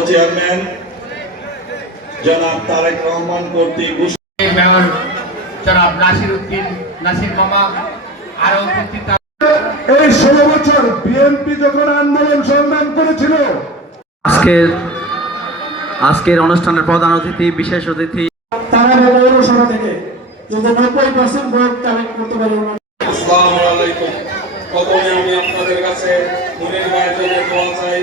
Chairman জনাব তারেক রহমান কর্তৃক mayor জনাব নাসির উদ্দিন নাসির মামা আরও উপস্থিত এই ষোলো বছর বিএনপি যখন আন্দোলন সংগ্রাম করেছিল আজকের আজকের অনুষ্ঠানের প্রধান অতিথি বিশেষ অতিথি তারা পৌরসভা থেকে যদি নব্বই পার্সেন্ট ভোট কালেক্ট করতে পারি আসসালামু আলাইকুম। প্রথমে আমি আপনাদের কাছে মুনির ভাইয়ের জন্য দোয়া চাই।